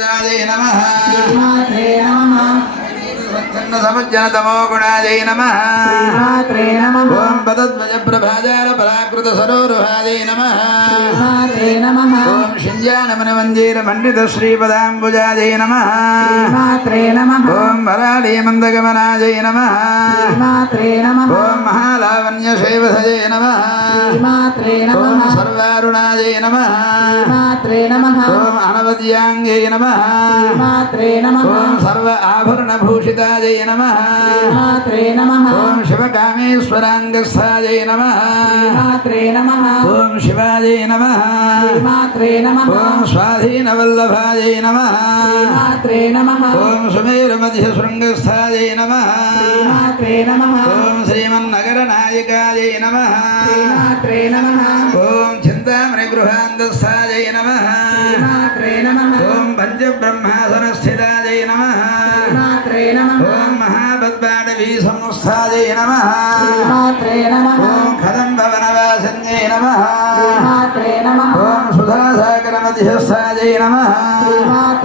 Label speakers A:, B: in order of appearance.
A: గుణాజయ నమ.
B: శ్రీమాత్రే నమ.
A: సమజ్జనతమో గుణాజయ నమ.
B: శ్రీమాత్రే నమ.
A: ఓం పదద్వజ ప్రభాజాల పరాకృత సరోరుహాజయ నమ.
B: శ్రీమాత్రే నమ.
A: ఓం షింజానమన మంజీర మండిత శ్రీపదాంబుజాజయ నమ
B: శ్రీమాత్రే నమ
A: ఓం వరాళీ మందగమనాజయ నమ
B: శ్రీమాత్రే నమ
A: ఓం మహాలావణ్య శైవధజయ నమ
B: శ్రీమాత్రే నమ
A: ఓం సర్వారుణాజయ నమ.
B: శ్రీమాత్రే నమ.
A: ఓం అనవద్యాంగయ నమ.
B: శ్రీమాత్రే నమ.
A: ఓం సర్వ ఆభరణభూషితాజయ నమ.
B: శ్రీమాత్రే నమ.
A: ఓం